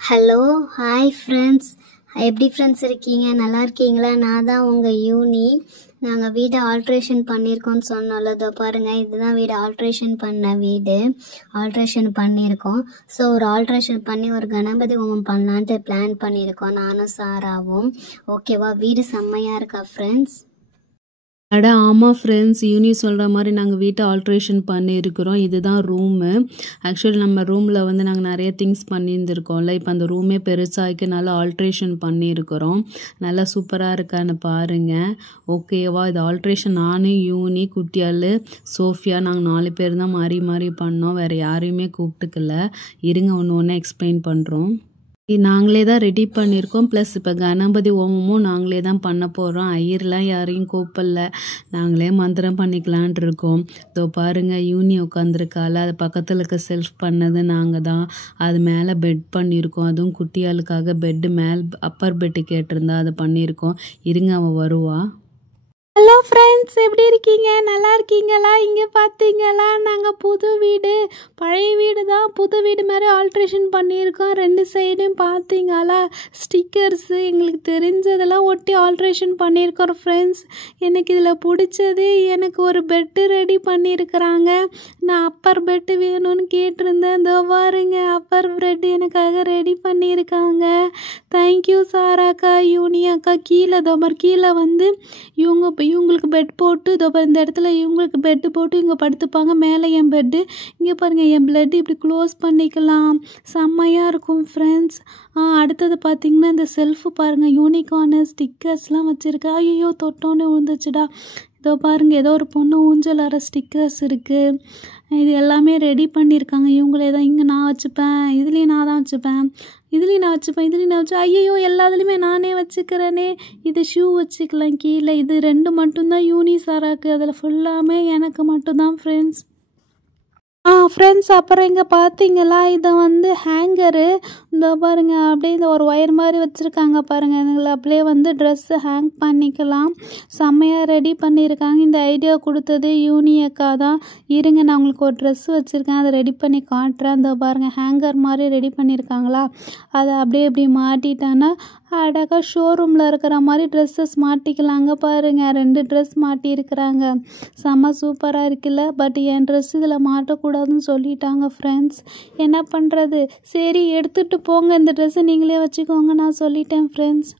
Hello hi friends, எப்படி friends இருக்கீங்க? நல்லா இருக்கீங்களா? நான் தான் உங்கள் யூனி. நாங்கள் வீடு ஆல்ட்ரேஷன் பண்ணியிருக்கோம்னு சொன்னோம்ல, இதோ பாருங்கள், இதுதான் வீடு ஆல்ட்ரேஷன் பண்ண வீடு. ஆல்ட்ரேஷன் பண்ணியிருக்கோம். ஸோ ஒரு ஆல்ட்ரேஷன் பண்ணி ஒரு கணபதி ஹோமம் பண்ணலான்ட்டு பிளான் பண்ணியிருக்கோம் நானும் சாராவும். ஓகேவா? வீடு செம்மையாக இருக்கா ஃப்ரெண்ட்ஸ்? அட ஆமாம் ஃப்ரெண்ட்ஸ், யூனி சொல்கிற மாதிரி நாங்கள் வீட்டை ஆல்ட்ரேஷன் பண்ணியிருக்கிறோம். இதுதான் ரூமு. ஆக்சுவலி நம்ம ரூமில் நாங்கள் நிறைய திங்ஸ் பண்ணியிருந்துருக்கோம்ல, இப்போ அந்த ரூமே பெருசாகி நல்லா ஆல்ட்ரேஷன் பண்ணியிருக்கிறோம். நல்லா சூப்பராக இருக்கான்னு பாருங்கள். ஓகேவா? இது ஆல்ட்ரேஷன் நான், யூனி, குட்டியால், சோஃபியா, நாங்கள் 4 பேர் தான் மாறி மாறி பண்ணோம். வேறு யாரையுமே கூப்பிட்டுக்கல. இருங்க ஒன்று ஒன்று எக்ஸ்பிளைன் பண்ணுறோம். நாங்களே தான் ரெடி பண்ணியிருக்கோம். ப்ளஸ் இப்போ கணபதி ஹோமமும் நாங்களே தான் பண்ண போகிறோம். ஐயர்லாம் யாரையும் கூப்பிடல, நாங்களே மந்திரம் பண்ணிக்கலான் இருக்கோம். இதோ பாருங்கள், யூனி உட்காந்துருக்கால, அது பக்கத்தில் இருக்க செல்ஃப் பண்ணது நாங்கள் தான். அது மேலே பெட் பண்ணியிருக்கோம். அதுவும் குட்டியாளுக்காக பெட்டு அப்பர் பெட்டு கேட்டிருந்தா அதை பண்ணியிருக்கோம். இருங்க அவன் வருவா. ஹலோ ஃப்ரெண்ட்ஸ், எப்படி இருக்கீங்க? நல்லா இருக்கீங்களா? இங்கே பார்த்தீங்களா, நாங்கள் புது வீடு, பழைய வீடு தான், புது வீடு மாதிரி ஆல்ட்ரேஷன் பண்ணியிருக்கோம். 2 சைடும் பார்த்தீங்களா ஸ்டிக்கர்ஸு, எங்களுக்கு தெரிஞ்சதெல்லாம் ஒட்டி ஆல்ட்ரேஷன் பண்ணியிருக்கோம் ஃப்ரெண்ட்ஸ். எனக்கு இதில் பிடிச்சது, எனக்கு ஒரு பெட்டு ரெடி பண்ணியிருக்கிறாங்க. நான் அப்பர் பெட்டு வேணும்னு கேட்டிருந்தேன். இதோ பாருங்க, அப்பர் பெட்டு எனக்காக ரெடி பண்ணியிருக்காங்க. தேங்க்யூ சாராக்கா, யூனி அக்கா. கீழே தோமர் கீழே இவங்களுக்கு பெட் போட்டு இந்த இடத்துல இவங்களுக்கு பெட்டு போட்டு இவங்க படுத்துப்பாங்க. மேலே என் பெட்டு, இங்கே பாருங்கள், என் பிளட்டு இப்படி க்ளோஸ் பண்ணிக்கலாம். செம்மையாக இருக்கும் ஃப்ரெண்ட்ஸ். அடுத்தது பார்த்திங்கன்னா, இந்த செல்ஃபு பாருங்கள், யூனிக்கான ஸ்டிக்கர்ஸ்லாம் வச்சுருக்கேன். ஐயோ தொட்டோன்னு விழுந்துச்சுடா. இதோ பாருங்கள், ஏதோ ஒரு பொண்ணு ஊஞ்சல் ஆற ஸ்டிக்கர்ஸ் இருக்குது. இது எல்லாமே ரெடி பண்ணியிருக்காங்க இவங்களே தான். இங்கே நான் வச்சுப்பேன், இதுலேயும் நான் தான் வச்சுப்பேன், இதுலேயும் நான் வச்சு ஐயோ எல்லாத்துலேயுமே நானே வச்சுக்கிறேனே. இது ஷூ வச்சுக்கலாம் கீழே. இது 2 மட்டும்தான் யூனி சாராக்கு, அதில் ஃபுல்லாமே எனக்கு மட்டும்தான் ஃப்ரெண்ட்ஸ். ஃப்ரெண்ட்ஸ், அப்புறம் இங்கே பார்த்தீங்களா, இதை ஹேங்கரு. இந்த பாருங்கள், அப்படியே இந்த ஒரு ஒயர் மாதிரி வச்சுருக்காங்க பாருங்கள். இதில் அப்படியே ட்ரெஸ்ஸு ஹேங் பண்ணிக்கலாம். செம்மையாக ரெடி பண்ணியிருக்காங்க. இந்த ஐடியா கொடுத்தது யூனி அக்கா தான். இருங்க, நான் உங்களுக்கு ஒரு ட்ரெஸ் வச்சுருக்கேன், அதை ரெடி பண்ணி காட்டுறேன். இந்த பாருங்கள், ஹேங்கர் மாதிரி ரெடி பண்ணியிருக்காங்களா, அதை அப்படியே இப்படி மாட்டிட்டான்னா அழகாக ஷோரூமில் இருக்கிற மாதிரி ட்ரெஸ்ஸஸ் மாட்டிக்கலாங்க. பாருங்கள், 2 ட்ரெஸ் மாட்டியிருக்கிறாங்க. செம்ம சூப்பராக இருக்குல்ல. பட் என் ட்ரெஸ் இதில் மாட்டக்கூடாதுன்னு சொல்லிட்டாங்க ஃப்ரெண்ட்ஸ். என்ன பண்ணுறது? சரி எடுத்துகிட்டு போங்க, இந்த ட்ரெஸ்ஸை நீங்களே வச்சுக்கோங்க, நான் சொல்லிட்டேன் ஃப்ரெண்ட்ஸ்.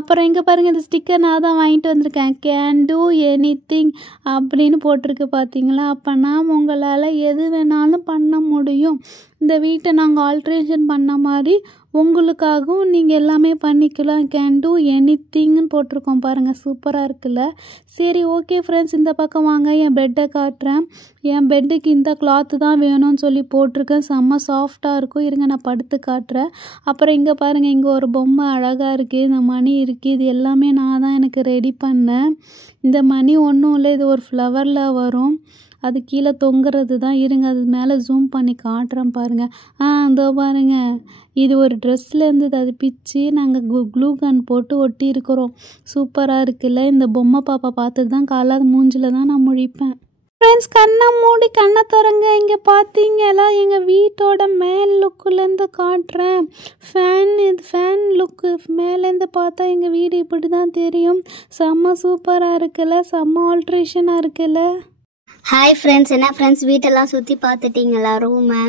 அப்புறம் இங்கே பாருங்கள், இந்த ஸ்டிக்கர் நான் தான் வாங்கிட்டு வந்திருக்கேன். கேன் டூ எனிதிங் அப்படின்னு போட்டிருக்கு பார்த்தீங்களா. அப்போனா உங்களால் எது வேணாலும் பண்ண முடியும். இந்த வீட்டை நாங்கள் ஆல்ட்ரேஷன் பண்ண மாதிரி உங்களுக்காகவும் நீங்கள் எல்லாமே பண்ணிக்கலாம். கேன் டூ எனிதிங்னு போட்டிருக்கோம் பாருங்கள், சூப்பராக இருக்குல்ல. சரி ஓகே ஃப்ரெண்ட்ஸ், இந்த பக்கம் வாங்க, என் பெட்டை காட்டுறேன். என் பெட்டுக்கு இந்த கிளாத்து தான் வேணும்னு சொல்லி போட்டிருக்கேன். செம்ம சாஃப்டாக இருக்கும். இருங்க, நான் படுத்து காட்டுறேன். அப்புறம் இங்கே பாருங்கள், இங்கே ஒரு பொம்மை அழகாக இருக்குது, இந்த மணி இருக்குது. இது எல்லாமே நான் தான் எனக்கு ரெடி பண்ணேன். இந்த மணி ஒன்றும் இல்லை, இது ஒரு ஃப்ளவரில் வரும், அது கீழே தொங்குறது தான். இருங்க, அது மேலே ஜூம் பண்ணி காட்டுறேன் பாருங்கள். இதோ பாருங்கள், இது ஒரு ட்ரெஸ்ஸில் இருந்தது, அது பிச்சு நாங்கள் க்ளூ கன் போட்டு ஒட்டி இருக்கிறோம். சூப்பராக இருக்குல்ல. இந்த பொம்மை பாப்பா பார்த்துட்டு தான் காலைல அது மூஞ்சில் தான் நான் முழிப்பேன். ஃப்ரெண்ட்ஸ், கண்ணை மூடி கண்ணை திறங்க. இங்கே பார்த்தீங்களா, எங்கள் வீட்டோட மேல் லுக்குலேருந்து காட்டுறேன். ஃபேன் லுக்கு மேலேருந்து பார்த்தா எங்கள் வீடு இப்படி தான் தெரியும். செம்ம சூப்பராக இருக்குல்ல, செம்ம ஆல்ட்ரேஷனாக இருக்குல்ல. ஹாய் ஃப்ரெண்ட்ஸ், என்ன ஃப்ரெண்ட்ஸ், வீட்டெல்லாம் சுற்றி பார்த்துட்டிங்களா ரூமை?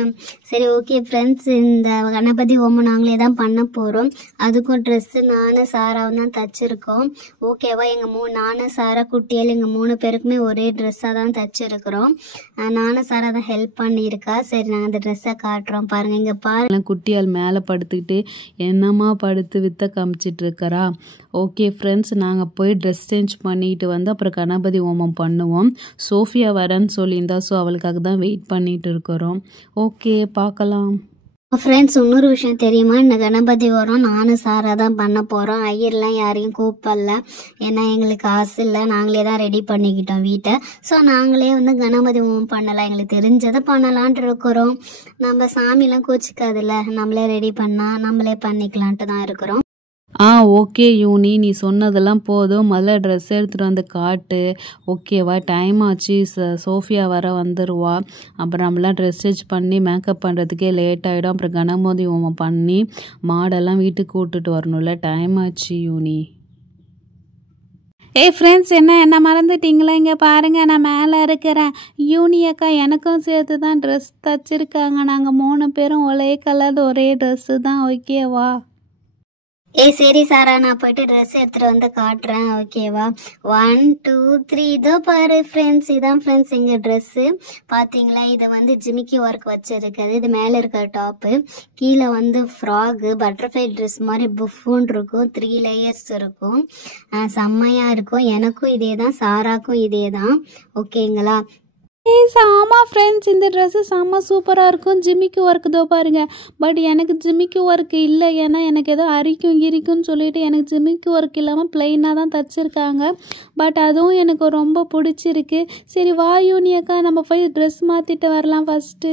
சரி ஓகே ஃப்ரெண்ட்ஸ், இந்த கணபதி ஹோமம் நாங்களே தான் பண்ண போகிறோம். அதுக்கும் ட்ரெஸ்ஸு நானும் சாராவும் தான் தைச்சிருக்கோம். ஓகேவா? நானும் சாரா, குட்டியால் எங்கள் 3 பேருக்குமே ஒரே ட்ரெஸ்ஸாக தான் தைச்சிருக்கிறோம். நானும் சாரா தான் ஹெல்ப் பண்ணியிருக்கா. சரி, நாங்கள் அந்த ட்ரெஸ்ஸை காட்டுறோம் பாருங்கள். இங்கே பாருங்கள், குட்டியால் மேலே படுத்துக்கிட்டு என்னம்மா படுத்து வித்த காமிச்சிட்டு இருக்கிறா. ஓகே ஃப்ரெண்ட்ஸ், நாங்கள் போய் ட்ரெஸ் சேஞ்ச் பண்ணிட்டு அப்புறம் கணபதி ஹோமம் பண்ணுவோம். சோஃபியா வரேன்னு சொல்லியிருந்தா, ஸோ அவளுக்காக தான் வெயிட் பண்ணிட்டு இருக்கிறோம். ஓகே, பார்க்கலாம். ஃப்ரெண்ட்ஸ், இன்னொரு விஷயம் தெரியுமா? இந்த கணபதி ஹோமம் நானும் சாரா தான் பண்ண போகிறோம். ஐயர்லாம் யாரையும் கூப்பிடல, ஏன்னா எங்களுக்கு காசு இல்லை, நாங்களே தான் ரெடி பண்ணிக்கிட்டோம் வீட்டை. ஸோ நாங்களே கணபதி ஹோமம் பண்ணலாம், எங்களுக்கு தெரிஞ்சதை பண்ணலான்ட்டு இருக்கிறோம். நம்ம சாமிலாம் கோச்சிக்காதில்ல, நம்மளே ரெடி பண்ணால் நம்மளே பண்ணிக்கலான்ட்டு தான் இருக்கிறோம். ஓகே யூனி, நீ சொன்னதெல்லாம் போதும். முதல்ல ட்ரெஸ் எடுத்துகிட்டு வந்து காட்டு. ஓகேவா? டைம் ஆச்சு. சோஃபியா வர வந்துடுவா. அப்புறம் நம்மளாம் ட்ரெஸ் ஸ்டிச் பண்ணி மேக்கப் பண்ணுறதுக்கே லேட் ஆகிடும். அப்புறம் கணபதி ஹோமம் பண்ணி மாடெல்லாம் வீட்டுக்கு கூட்டுட்டு வரணும்ல. டைம் ஆச்சு யூனி. ஃப்ரெண்ட்ஸ், என்ன மறந்துட்டீங்களா? இங்கே பாருங்கள், நான் மேலே இருக்கிறேன். யூனி அக்கா எனக்கும் சேர்த்து தான் ட்ரெஸ் தச்சிருக்காங்க. நாங்கள் 3 பேரும் ஒரே கலர் ஒரே ட்ரெஸ்ஸு தான். ஓகேவா? சரி சாரா, நான் போயிட்டு ட்ரெஸ் எடுத்துட்டு வந்து காட்டுறேன். ஓகேவா? 1 2 3 இதோ பாரு ஃப்ரெண்ட்ஸ், இதான் ஃப்ரெண்ட்ஸ் எங்கள் ட்ரெஸ்ஸு. பார்த்தீங்களா? இதை வந்து ஜிமிக்கி ஒர்க் வச்சுருக்குது. இது மேலே இருக்கிற டாப்பு, கீழே வந்து ஃப்ராகு பட்டர்ஃப்ளை ட்ரெஸ் மாதிரி புஃபுன்னு இருக்கும். 3 லேயர்ஸ் இருக்கும். செம்மையாக இருக்கும். எனக்கும் இதே தான், சாராக்கும் இதே தான். ஓகேங்களா? ஆமாம் ஃப்ரெண்ட்ஸ், இந்த ட்ரெஸ்ஸு செம்ம சூப்பராக இருக்கும். ஜிமிக்கி ஒர்க் இதோ பாருங்க. பட் எனக்கு ஜிமிக்கி ஒர்க் இல்லை. ஏன்னா எனக்கு ஏதோ அரிக்கும்னு சொல்லிட்டு எனக்கு ஜிமிக்கி ஒர்க் இல்லாமல் ப்ளைனாக தான் தச்சிருக்காங்க. பட் அதுவும் எனக்கு ரொம்ப பிடிச்சிருக்கு. சரி வா யூனி அக்கா, நம்ம போய் ட்ரெஸ் மாற்றிட்டு வரலாம் ஃபஸ்ட்டு.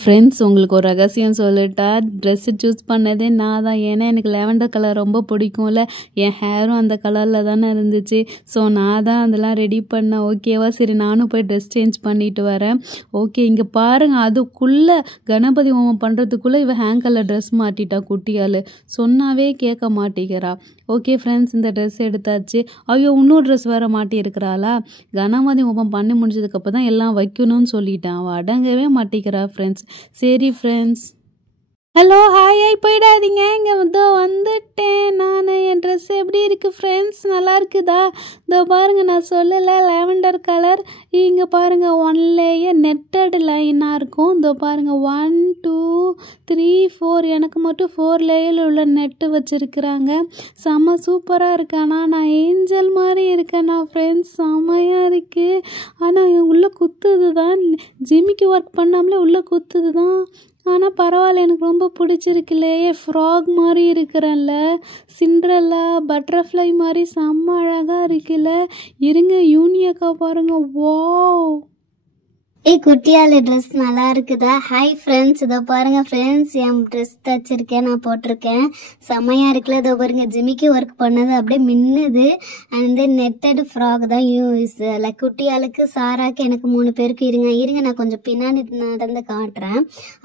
ஃப்ரெண்ட்ஸ், உங்களுக்கு ஒரு ரகசியம் சொல்லிட்டா, ட்ரெஸ்ஸு சூஸ் பண்ணதே நான் தான். ஏன்னா எனக்கு லேவண்டர் கலர் ரொம்ப பிடிக்கும்ல. என் ஹேரும் அந்த கலரில் தானே இருந்துச்சு. ஸோ நான் தான் அதெல்லாம் ரெடி பண்ணேன். ஓகேவா? சரி, நானும் போய் ட்ரெஸ் சேஞ்ச் பண்ணிட்டு வரேன். ஓகே, இங்கே பாருங்கள், அதுக்குள்ளே கணபதி ஹோமம் பண்ணுறதுக்குள்ளே இவன் ஹேங் கலர் ட்ரெஸ் மாட்டிட்டா. குட்டியால் சொன்னாவே கேட்க மாட்டேங்கிறா. ஓகே ஃப்ரெண்ட்ஸ், இந்த ட்ரெஸ் எடுத்தாச்சு. ஐயோ, இன்னொரு ட்ரெஸ் வேறு மாட்டியிருக்கிறாளா? கணபதி ஹோமம் பண்ணி முடிஞ்சதுக்கப்புறம் தான் எல்லாம் வைக்கணும்னு சொல்லிட்டான். அவள் அடங்கவே மாட்டேங்கிறா ஃப்ரெண்ட்ஸ். சரி ஃப்ரெண்ட்ஸ். ஹலோ, ஹாய் போயிடாதீங்க. இங்கே வந்துட்டேன் நான். என் ட்ரெஸ் எப்படி இருக்குது ஃப்ரெண்ட்ஸ்? நல்லா இருக்குதா? இதோ பாருங்கள், நான் சொல்லலை, லேவண்டர் கலர். இங்கே பாருங்கள், 1 லேயர் நெட்டட் லைனாக இருக்கும். இதோ பாருங்கள், 1 2 3 4 எனக்கு மட்டும் 4 லேயரில் உள்ள நெட்டு வச்சுருக்குறாங்க. செம்ம சூப்பராக இருக்கு. ஆனால் நான் ஏஞ்சல் மாதிரி இருக்கேனா ஃப்ரெண்ட்ஸ்? செம்மையாக இருக்குது. ஆனால் உள்ளே குத்துது தான், ஜிமிக்கி ஒர்க் பண்ணாமலே உள்ளே குத்துது தான். ஆனால் பரவாயில்ல, எனக்கு ரொம்ப பிடிச்சிருக்குல்லே. ஃப்ராக் மாதிரி இருக்கிறேன்ல, சிண்ட்ரெல்லா பட்டர்ஃப்ளை மாதிரி செம்ம அழகாக இருக்குல்ல. இருங்க, யூனி அக்கா பாருங்க. வாவ், குட்டியால ட்ரெஸ் நல்லா இருக்குதா? ஹாய் ஃப்ரெண்ட்ஸ், இதோ பாருங்க ஃப்ரெண்ட்ஸ், என் ட்ரெஸ் தச்சிருக்கேன், நான் போட்டிருக்கேன். செம்மையா இருக்குல்ல. இதோ பாருங்க, ஜிமிக்கி ஒர்க் பண்ணது அப்படியே மின்னுது. அண்ட் நெட்டட் ஃப்ராக் தான் யூஸ். லைக் குட்டியாளுக்கு, சாராக்கு, எனக்கு 3 பேருக்கு. இருங்க நான் கொஞ்சம் பின்னாடி நடந்து காட்டுறேன்,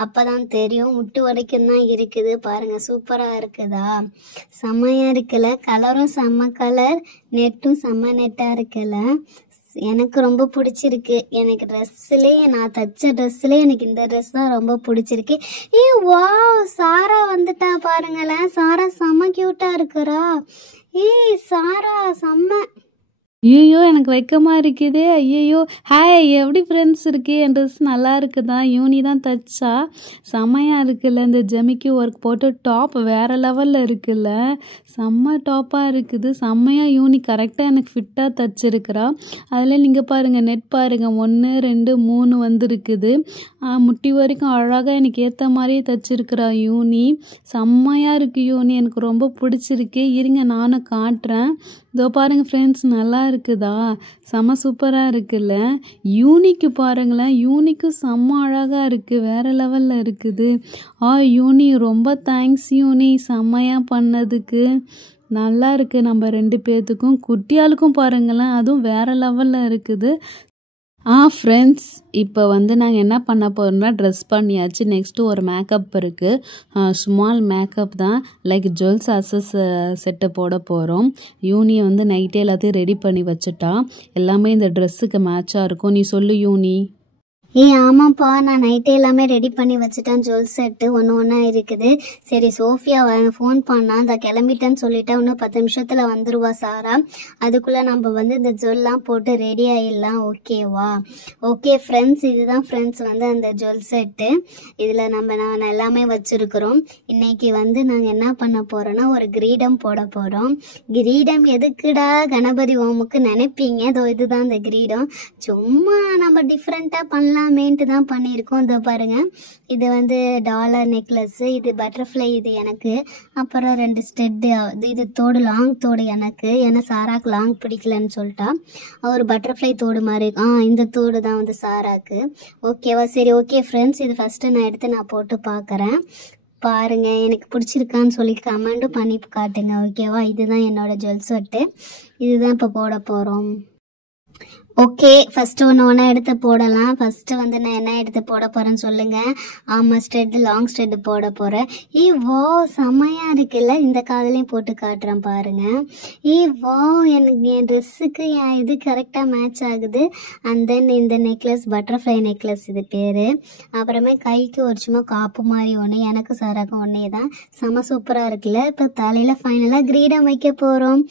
அப்பதான் தெரியும். முட்டு வரைக்கும் தான் இருக்குது. பாருங்க, சூப்பரா இருக்குதா? செம்மையா இருக்குல்ல. கலரும் செம்ம கலர், நெட்டும் செம்ம நெட்டா இருக்குல்ல. எனக்கு ரொம்ப பிடிச்சிருக்கு. எனக்கு ட்ரெஸ்ஸுலேயே, நான் தைச்ச ட்ரெஸ்ஸுலேயே எனக்கு இந்த ட்ரெஸ் தான் ரொம்ப பிடிச்சிருக்கு. வாவ், சாரா வந்துட்டா பாருங்களேன். சாரா செம்ம க்யூட்டாக இருக்கிறா. சாரா செம்ம. ஐயோ, எனக்கு வெக்கமாக இருக்குது. ஐயோ, ஹாய், எப்படி ஃப்ரெண்ட்ஸ் இருக்கு? என் ட்ரெஸ் நல்லா இருக்குதா? யூனி தான் தைச்சா. செம்மையாக இருக்குல்ல. இந்த ஜமிக்கி ஒர்க் போட்டு டாப் வேறு லெவலில் இருக்குல்ல. செம்ம டாப்பாக இருக்குது. செம்மையாக யூனி கரெக்டாக எனக்கு ஃபிட்டாக தைச்சிருக்கிறா. அதில் நீங்கள் பாருங்கள், நெட் பாருங்கள், 1 2 3 வந்துருக்குது. முட்டி வரைக்கும் அழகாக எனக்கு ஏற்ற மாதிரியே தைச்சிருக்கிறா யூனி. செம்மையாக இருக்குது யூனி, எனக்கு ரொம்ப பிடிச்சிருக்கு. இருங்க நானும் காட்டுறேன். இதோ பாருங்கள் ஃப்ரெண்ட்ஸ், நல்லா இருக்குதா? செம்ம சூப்பராக இருக்குல்ல. யூனிக்கு பாருங்களேன், யூனிக்கும் செம்ம அழகாக இருக்குது, வேறு லெவலில் இருக்குது. யூனி ரொம்ப தேங்க்ஸ் யூனி, செம்மையாக பண்ணதுக்கு. நல்லா இருக்குது. நம்ம 2 பேர்த்துக்கும், குட்டியாளுக்கும் பாருங்களேன், அதுவும் வேறு லெவலில் இருக்குது. ஃப்ரெண்ட்ஸ், இப்போ நாங்கள் என்ன பண்ண போகிறோம்னா, ட்ரெஸ் பண்ணியாச்சு. நெக்ஸ்ட்டு ஒரு மேக்கப் இருக்குது. ஸ்மால் மேக்கப் தான், லைக் ஜுவல்ஸ் அசஸ் செட்டு போட போகிறோம். யூனியை நைட்டே எல்லாத்தையும் ரெடி பண்ணி வச்சுட்டா. எல்லாமே இந்த ட்ரெஸ்ஸுக்கு மேட்சாக இருக்கும். நீ சொல்லு யூனி. ஆமாப்பா, நான் நைட்டே எல்லாமே ரெடி பண்ணி வச்சுட்டேன். ஜுவல் செட்டு ஒன்று இருக்குது. சரி, சோஃபியா ஃபோன் பண்ணா, அதை கிளம்பிட்டேன்னு சொல்லிட்டேன். இன்னும் 10 நிமிஷத்தில் வந்துடுவா சாரா. அதுக்குள்ளே நம்ம இந்த ஜுவல்லாம் போட்டு ரெடி ஆகிடலாம். ஓகேவா? ஓகே ஃப்ரெண்ட்ஸ், இதுதான் ஃப்ரெண்ட்ஸ் அந்த ஜுவல் செட்டு. இதில் நான் எல்லாமே வச்சுருக்குறோம். இன்னைக்கு நாங்கள் என்ன பண்ண போகிறோன்னா, ஒரு கிரீடம் போட போகிறோம். கிரீடம் எதுக்குடா கணபதி ஹோமுக்கு நினைப்பீங்க. இதுதான் இந்த கிரீடம். சும்மா நம்ம டிஃப்ரெண்ட்டாக பண்ணலாம் மேன்ட்டு தான் பண்ணியிருக்கோம். இதோ பாருங்க, இது டாலர் நெக்லஸ்ஸு, இது பட்டர்ஃப்ளை, இது எனக்கு. அப்புறம் 2 ஸ்டெட்டு, இது தோடு, லாங் தோடு எனக்கு. ஏன்னா சாராக்கு லாங் பிடிக்கலன்னு சொல்லிட்டா. ஒரு பட்டர்ஃப்ளை தோடு மாதிரி இந்த தோடு தான் சாராக்கு. ஓகேவா? சரி, ஓகே ஃப்ரெண்ட்ஸ், இது ஃபஸ்ட்டு நான் எடுத்து போட்டு பார்க்குறேன். பாருங்க, எனக்கு பிடிச்சிருக்கான்னு சொல்லி கமெண்ட்டும் பண்ணி காட்டுங்க. ஓகேவா? இதுதான் என்னோட ஜுவல் செட்டு. இதுதான் இப்போ போட போகிறோம். ஓகே, ஃபஸ்ட்டு ஒன்று எடுத்து போடலாம். ஃபஸ்ட்டு வந்து நான் என்ன எடுத்து போட போகிறேன்னு சொல்லுங்கள். ஆமாம், ஸ்ட்ரெட்டு, லாங் ஸ்ட்ரெட்டு போட போகிறேன். வா, செம்மையாக இருக்குல்ல. இந்த காதலையும் போட்டு காட்டுறேன் பாருங்கள். வா, எனக்கு என் ட்ரெஸ்ஸுக்கு என் இது கரெக்டாக மேட்ச் ஆகுது. அண்ட் தென் இந்த நெக்லஸ், பட்டர்ஃப்ளை நெக்லஸ் இது பேர். அப்புறமே கைக்கு ஒரு சும்மா காப்பு மாதிரி ஒன்று, எனக்கு சாராக்கும் ஒன்றே தான். செம்ம சூப்பராக இருக்குல்ல. இப்போ தலையில் ஃபைனலாக கிரீடம் வைக்க போகிறோம்.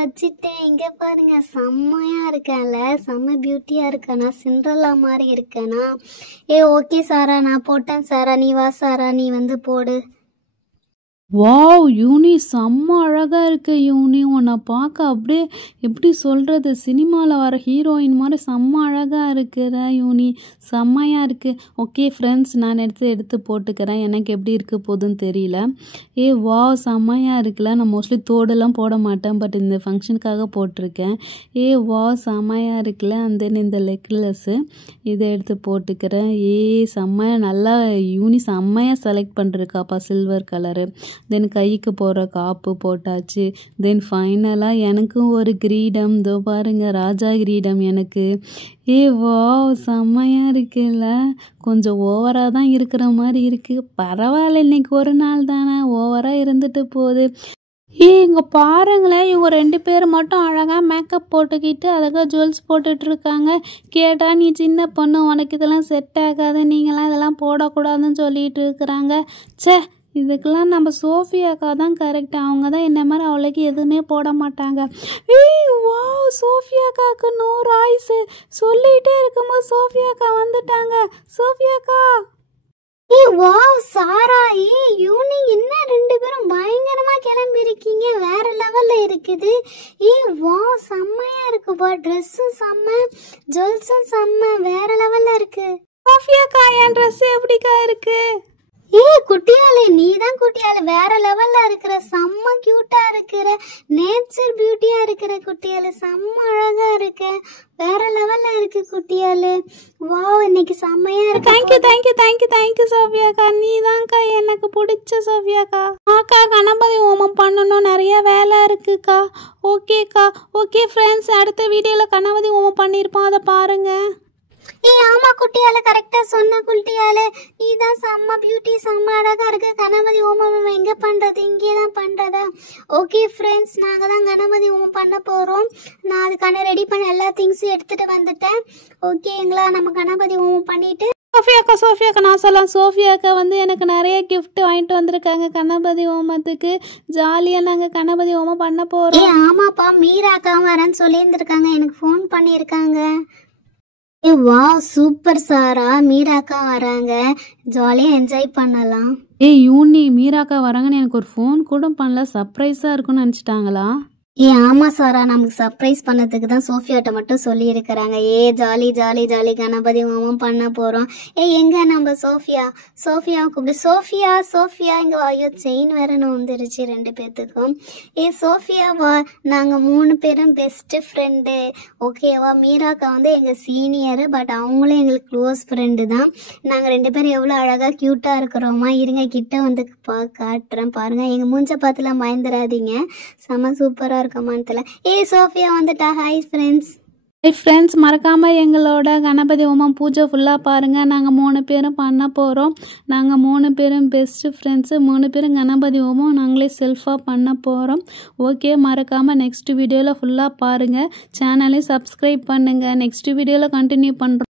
வச்சுட்டேன். இங்கே பாருங்கள், செம்மையாக இருக்கேன்ல, செம்ம பியூட்டியாக இருக்கேனா, சிண்ட்ரெல்லா மாதிரி இருக்கேனா. ஓகே சாரா, நான் போட்டேன் சாரா, நீ வா சாரா, நீ வந்து போடு. வாவ் யூனி, செம்ம அழகாக இருக்கு யூனி. உன்னை பார்க்க அப்படியே எப்படி சொல்கிறது, சினிமாவில் வர ஹீரோயின் மாதிரி செம்ம அழகாக இருக்கிற யூனி. செம்மையாக இருக்குது. ஓகே ஃப்ரெண்ட்ஸ், நான் எடுத்து போட்டுக்கிறேன். எனக்கு எப்படி இருக்க போகுதுன்னு தெரியல. வா, செம்மையாக இருக்குல்ல. நான் மோஸ்ட்லி தோடெல்லாம் போட மாட்டேன், பட் இந்த ஃபங்க்ஷனுக்காக போட்டிருக்கேன். வா, செம்மையாக இருக்குல்ல. அண்ட் தென் இந்த நெக்லஸ்ஸு இதை எடுத்து போட்டுக்கிறேன். செம்மையாக, நல்லா யூனி செம்மையாக செலக்ட் பண்ணிருக்காப்பா, சில்வர் கலரு. தென் கைக்கு போகிற காப்பு போட்டாச்சு. தென் ஃபைனலாக எனக்கும் ஒரு கிரீடம், இதோ பாருங்க, ராஜா கிரீடம் எனக்கு. வா, செம்மையாக இருக்குல்ல. கொஞ்சம் ஓவராக தான் இருக்கிற மாதிரி இருக்குது. பரவாயில்ல, இன்னைக்கு ஒரு நாள் தானே, ஓவராக இருந்துட்டு போகுது. இங்கே பாருங்களேன், இவங்க 2 பேர் மட்டும் அழகாக மேக்கப் போட்டுக்கிட்டு அழகாக ஜுவல்ஸ் போட்டுட்டு இருக்காங்க. கேட்டால் நீ சின்ன பொண்ணு, உனக்கு இதெல்லாம் செட் ஆகாது, நீங்களாம் இதெல்லாம் போடக்கூடாதுன்னு சொல்லிட்டு இருக்கிறாங்க. ச்சே, இதுக்கெல்லாம் நம்ம சோஃபியாக்கா தான் கரெக்டாக. அவங்க தான் என்ன மாதிரி அவளுக்கு எதுவுமே போட மாட்டாங்க. வா, சோஃபியாக்காவுக்கு 100 ஆயுசு. சொல்லிகிட்டே இருக்கும்போது சோஃபியாக்கா வந்துட்டாங்க. சோஃபியாக்கா. வா சாரா, யூனி, என்ன 2 பேரும் பயங்கரமாக கிளம்பி இருக்கீங்க, வேற லெவலில் இருக்குது. வா, செம்மையாக இருக்குப்பா. ட்ரெஸ்ஸும் செம்ம, ஜுவல்ஸும் செம்ம, வேற லெவலில் இருக்கு. சோஃபியாக்கா, என் ட்ரெஸ் எப்படிக்கா இருக்கு? குட்டியாலே, நீ தான் குட்டியாலே, வேற லெவல்ல இருக்கிற, செம்ம கியூட்டா இருக்கிற, நேச்சர் பியூட்டியா இருக்கிற குட்டியாலே, செம்ம அழகா இருக்க, வேற லெவல்ல இருக்கு குட்டியாலே. வாவ், இன்னைக்கு செம்மையா இருக்கு. தேங்க்யூ சோஃபியாக்கா. நீ தான்க்கா எனக்கு பிடிச்ச சோஃபியாக்கா. அக்கா, கணபதி ஹோமம் பண்ணணும், நிறைய வேலை இருக்குக்கா. ஓகேக்கா. ஓகே ஃப்ரெண்ட்ஸ், அடுத்த வீடியோவில் கணபதி ஹோமம் பண்ணியிருப்போம், அதை பாருங்க. ஆமா குட்டியால, கரெக்டா சொன்ன குட்டியால. நீதான் செம்ம பியூட்டி, செம்ம அழகா இருக்கு. கணபதி ஹோமம் எங்க பண்றது? இங்கே தான் பண்றதா? ஓகே ஃப்ரெண்ட்ஸ், நாங்க தான் கணபதி ஹோமம் பண்ண போறோம். நான் அதுக்கான ரெடி பண்ண எல்லா திங்ஸும் எடுத்துட்டு வந்துட்டேன். ஓகேங்களா? நம்ம கணபதி ஹோமம் பண்ணிட்டு சோஃபியாக்கா நான் சொல்லலாம். சோஃபியாக்கா வந்து எனக்கு நிறைய கிஃப்ட் வாங்கிட்டு வந்திருக்காங்க கணபதி ஹோமத்துக்கு. ஜாலியாக நாங்கள் கணபதி ஹோமம் பண்ண போகிறோம். ஆமாப்பா, மீராக்கா வரேன்னு சொல்லியிருந்திருக்காங்க, எனக்கு ஃபோன் பண்ணியிருக்காங்க. வா, சூப்பர் சாரா, மீராக்கா வராங்க, ஜாலியாக என்ஜாய் பண்ணலாம். யூனி, மீராக்கா வராங்கன்னு எனக்கு ஒரு ஃபோன் கூட பண்ணல, சர்ப்ரைஸாக இருக்குன்னு நினச்சிட்டாங்களா? ஆமா சாரா, நமக்கு சர்ப்ரைஸ் பண்ணதுக்கு தான் சோஃபியாட்ட மட்டும் சொல்லி இருக்கிறாங்க. ஜாலி ஜாலி ஜாலி கணபதி ஹோமம் பண்ண போறோம். எங்க நம்ம சோஃபியா கூப்பிடு. சோஃபியா இங்க ஐயோ, செயின் வேற வந்துருச்சு 2 பேத்துக்கும். சோஃபியா வா, நாங்க 3 பேரும் பெஸ்ட் ஃப்ரெண்டு. ஓகேவா? மீராக்கா வந்து எங்க சீனியர், பட் அவங்களும் எங்களுக்கு க்ளோஸ் ஃப்ரெண்டு தான். நாங்க 2 பேரும் எவ்வளவு அழகா கியூட்டா இருக்கிறோமா. இருங்க, கிட்ட வந்து காட்டுறேன் பாருங்க. எங்க மூஞ்ச பார்த்துலாம் பயந்துடாதீங்க, செம சூப்பரா இருக்கமான்னு. சோஃபியா வந்துட்டா. ஹாய் ஃப்ரெண்ட்ஸ், மறக்காமல் எங்களோட கணபதி ஹோமம் பூஜை ஃபுல்லாக பாருங்கள். நாங்கள் 3 பேரும் பண்ண போகிறோம். நாங்கள் 3 பேரும் பெஸ்ட்டு ஃப்ரெண்ட்ஸு. 3 பேரும் கணபதி ஹோமம் நாங்களே செல்ஃபாக பண்ண போகிறோம். ஓகே, மறக்காமல் நெக்ஸ்ட் வீடியோவில் ஃபுல்லாக பாருங்கள். சேனலை சப்ஸ்கிரைப் பண்ணுங்கள். நெக்ஸ்ட் வீடியோவில் கண்டினியூ பண்ணுறோம்.